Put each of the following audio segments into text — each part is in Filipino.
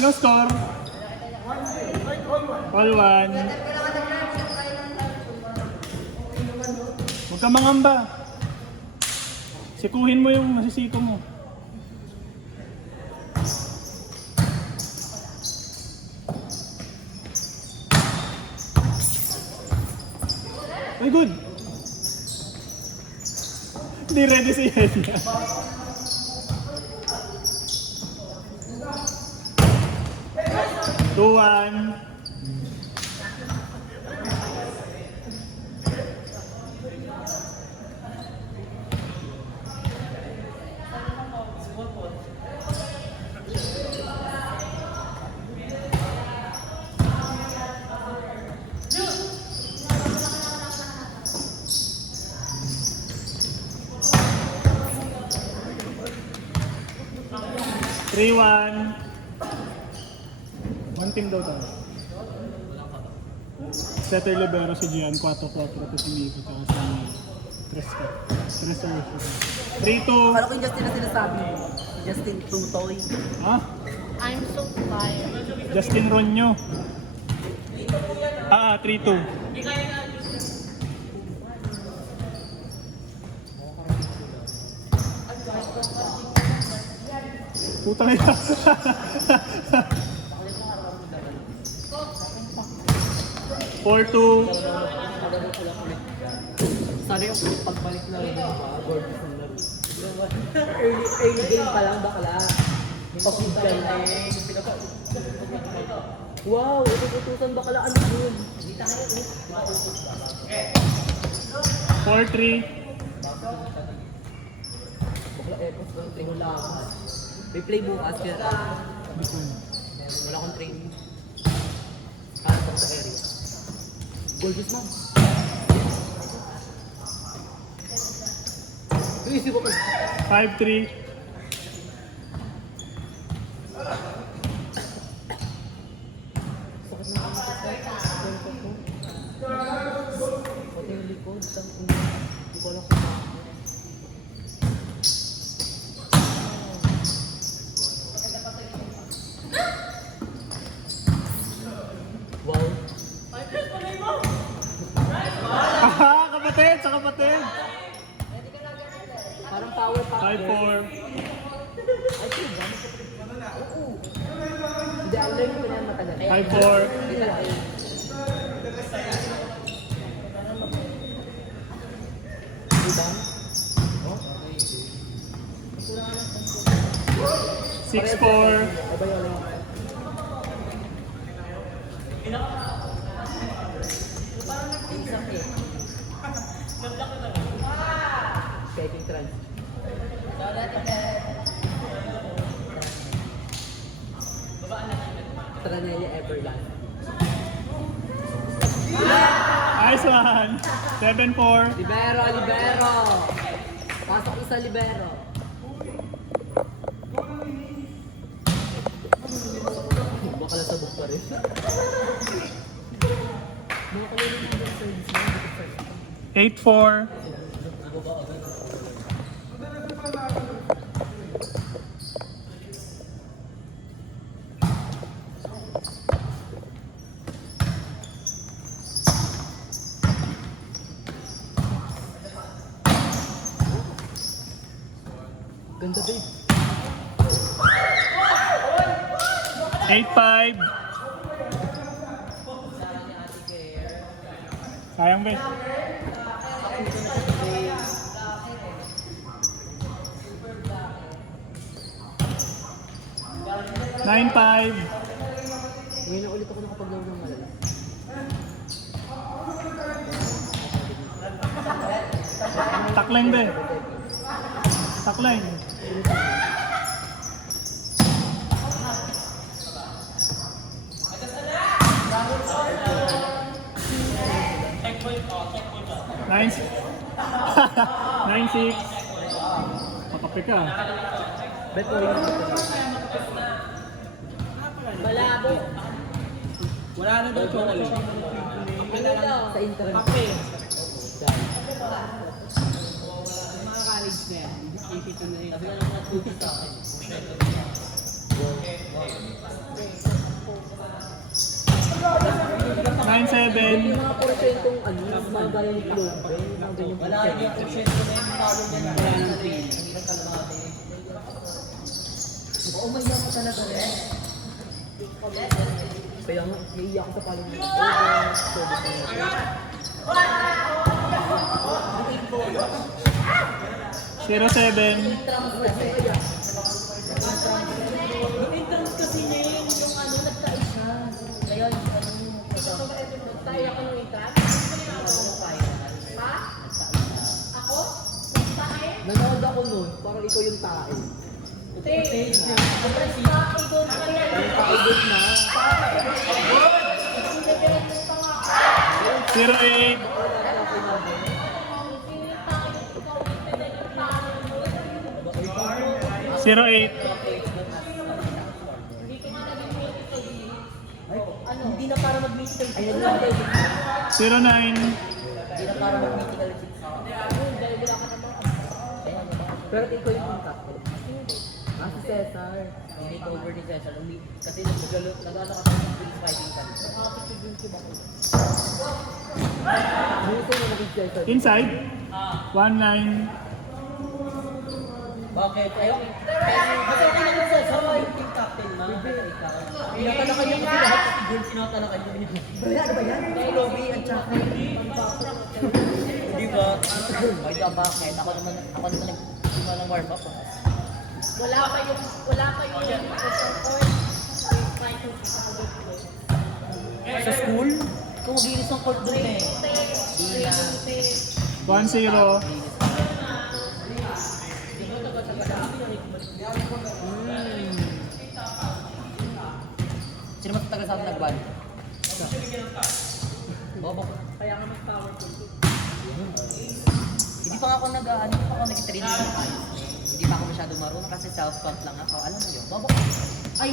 Ano score? All one. Huwag ka mangamba. Sikuhin mo yung masisiko mo. Ay, good. Hindi ready si Yenya. 2-1. One team daw tayo. Setter libero si Gian, 4-4 to si Miko, tsaka si Tresca. 3-2. Parang ko yung Justin na sinasabi mo. Justin Tutoy. Ha? I'm so tired. Justin Ronyo. 3-2. Putang ina. 4-2. Sana yung pagbalik na rin yung gorgeous ng laro. Early game pa lang bakla. Pag-feedkan na wow, ututusan bakla. Ano yun? 4-3. Bakla epos lang. Tingin lang. May play bukas kaya. Wala akong training. Hanap sa area. Gorgeous ma'am. Easy po. 5-3. Sakit na ako. Pati yung likod. Hindi ko alam kung bakit. Wow. Kapatid, sa kapatid. Parang power pack. 5-4. Ay, diba? Oo. Hindi, ang learning ko na yan matagal. 5-4. Kita kayo. Diba? 6-4. Abay, wala yun. Checking trans. Tranella Everland. Nice one. 7-4. Libero, libero! Pasok ko sa libero. Baka nasabog pa rin. Mga kalulong ng service na, hindi ko first. 8-4. Ganda babe. 8-5. Sayang ba? 9-5. Ngayon na ulit ako nakapaglaro ng malala. Takling ba? Takling. Nine. 9-6. Makape ka. Bet mo rin ako. Malabo. Wala na daw chocolate. Ano daw? Sa internet. Kape. Dahil. Mga college na yan. Isip na yun. Sabi nga ng mga tuti sa akin. Nine seven. Yung mga porsyentong ano, mga galing globe, mga ganyan Wala yung porsyento na yung talo niya na. Wala nang pin. Hirap talaga kami. Oo, may iyak ka talaga rin. Kaya nga, naiiyak ko sa paling nito. Zero seven. Yung entrance kasi niya yung ano, nagkaisa. Kaya yung ano yung Tayo ako nung intras. Ha? Ako? Tayo? Nanood ako nun, parang ikaw yung tae. Tayo na Paibot na. Zero eight. Zero eight. hindi na para mag-mythical Ay, nag-tayo. Zero nine. Hindi na para mag-mythical Pero ikaw yung contact ko. Si Cesar. Makeover ni Cesar. Kasi nag-ano ka ng police fighting pa. Dito na naging Cesar. Inside. One nine. Bakit? Ayaw. Kasi ako naman Cesar, yung team captain na. Pinatalakan niya kasi lahat si Girl, pinatalakan niya. Ano ba yan? Kay Lobby at saka di ba? Ay, bakit? Ako naman nagsimula ng warm up. Wala pa yung court. Sa school? Kung maglinis ng court doon eh. One zero. Sino matatagal sa atin nag-ban? Bobo. Kaya nga mas powerful. Hindi pa nga ako nag-training ng ayos. Hindi pa ako masyado marunong kasi self-taught lang ako. Alam mo yun? Bobo. Ay!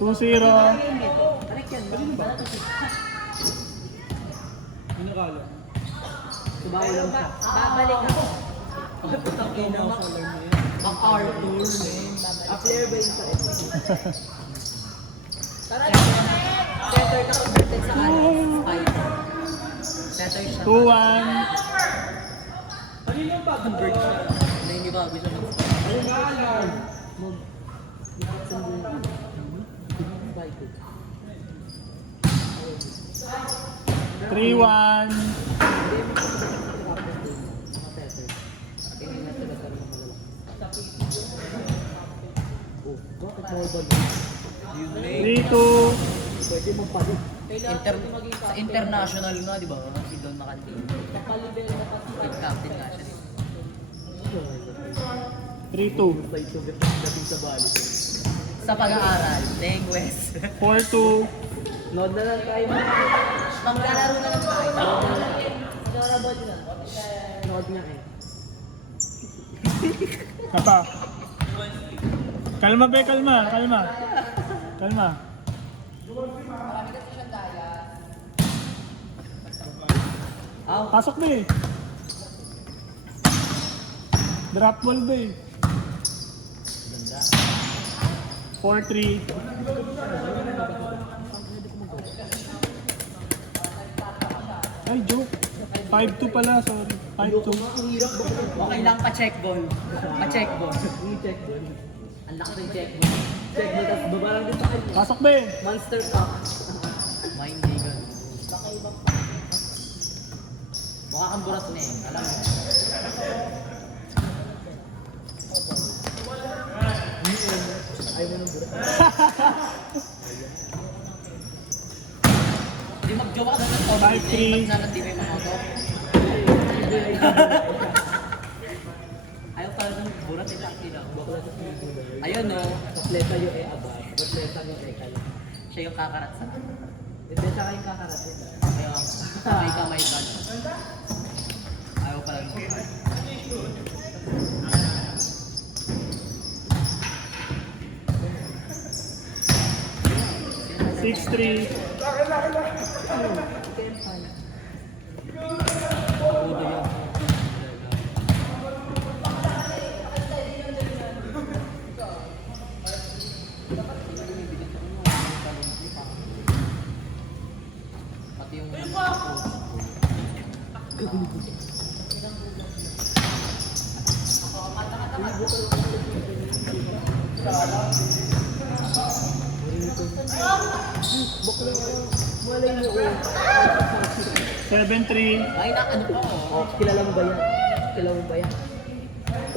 Two zero. Arik yan. Pinakala. Tumawa lang siya. Babalik ako. MacArthur. A player ba yun sa Tara, Cesar na converted sa ano? Spider. Cesar siya. Two one. Convert siya. Na hindi ba gusto mag-spider? Three one. Three two. Pwede magpalit. Sa international nga, di ba? Si Don Macantin. Team captain nga siya. Three two. Dating sa balik. Sa pag-aaral, Deng West. Four two. Nod na lang tayo. Maglalaro na lang tayo. Nod nga eh. Apa? Kalma be, kalma. Kalma. Pasok be. Drop ball be. 4-3. Ay, joke. 5-2 pala, sorry. 5-2. Okay lang, pa-check ball. Pa-check ball. I-check doon. Ang laki ng check ball. Check mo, tapos baba lang din sa kanya. Pasok be. Monster Cup. Mind Vegan. Mukha kang buras na eh. Alam mo. Ayaw mo ng burat. Hindi mag-joke ka na ng todo. 5-3. Nalandi mo yung mga to. Ayaw pala ng burat eh. Bakla sa sinigular. Ayun no. Atleta yung abad. Atleta yung kala. Siya yung kakarat sa akin. Hindi siya kayong kakaratin. Kaya kamay ka. Ayaw pala ng burat. 6-3. Malay mo, oh. 7-3. Ay, na, ano pa, Oh, kilala mo ba yan? Kilala mo ba yan?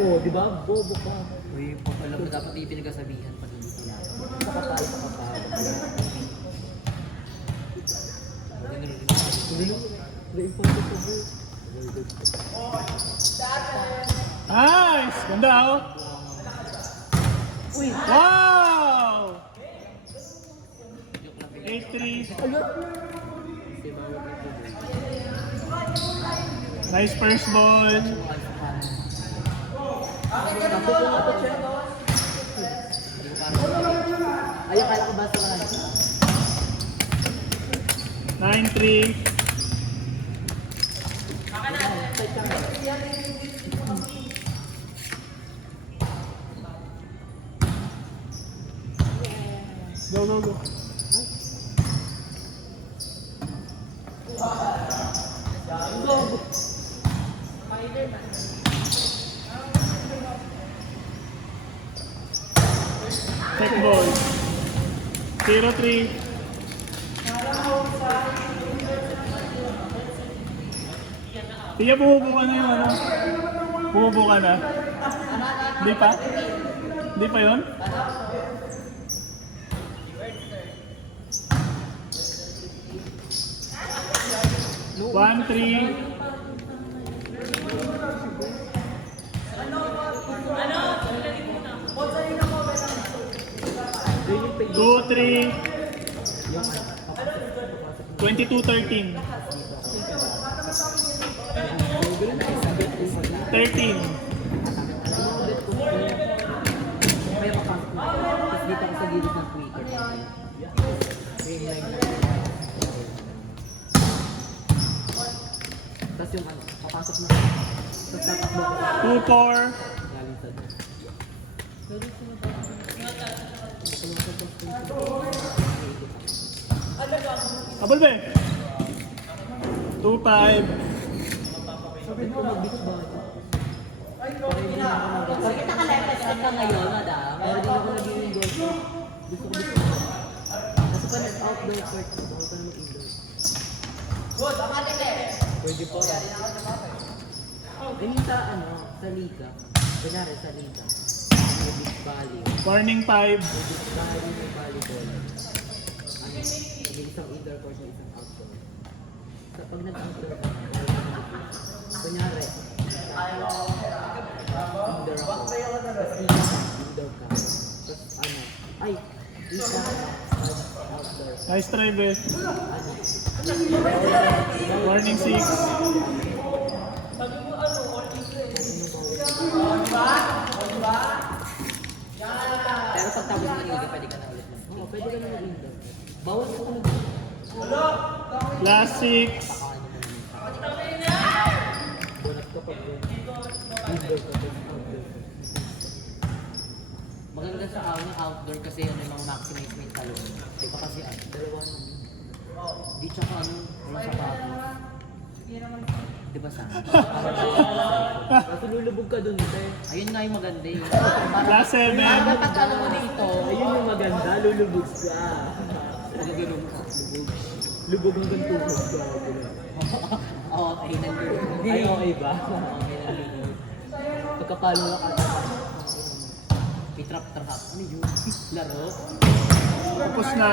Oh, di ba? Bobo ka. Uy, alam mo, dapat di pinagkasabihan pag hindi kilala. Pakapal, pakapal. Hindi na rin. Nice! Ganda oh! Uy! Wow! Joke lang. 8-3. Kasi bawal na ito. Nice first ball. Tapos ko nga ito, Chef. Ay, akala ko basta ka lang. 9-3. Go, go, go. Check ball. 0-3. Tiya, bumubo ka na yung ano? Bumubo ka na? Hindi pa? Hindi pa yun? One, three. Two, three. 22-13. 13. May mapasok na. Tapos dito ako sa gilid ng tweaker. Green line na. Tapos yung ano, papasok na. Tapos tatakbo ko. 2-4. Galing sa doon. Abol ba eh? 2-5. Sabi ko mag-beach ba? Bakit naka-lifestyle ka ngayon, madam? Kaya din ako naging golf. Gusto ko dito. Kasi pa nag-outdoor court ko. Bawal pa naman indoor. Pwede po. I mean sa ano, sa liga. Kunyari sa liga. May beach volley. Warning 5. May beach volley, may volleyball. Ano, may isang indoor court na isang outdoor. Sa pag nag-outdoor ka, kunyari, indoor ako. Tapos indoor ka. Tapos ano, ay, isa, outdoor. Nice try, be. Ano, Warning 6. pero pag tapos ng liga, pwede ka na ulit mag Oo, pwede ka na mag-indoor. Bawal ko mag Last 6. Donut ka pag indoor ka pag outdoor. Maganda sa outdoor kasi yun yung mga maximate may talon. Iba kasi dalawa na. Di tsaka ano, walang sapatos. Di ba sana? Kasi lulubog ka dun, te. Ayun nga yung maganda eh. Last 7. Parang pagkano mo dito, Ayun yung maganda, lulubog ka. nagagano'n ka. Lubog hanggang tuhod ka. Oo, okay na yun. Ay, okay ba? Okay na yun. Pagkapalo ka ka. May trap-trap. Ano yun? Laro? Tapos na.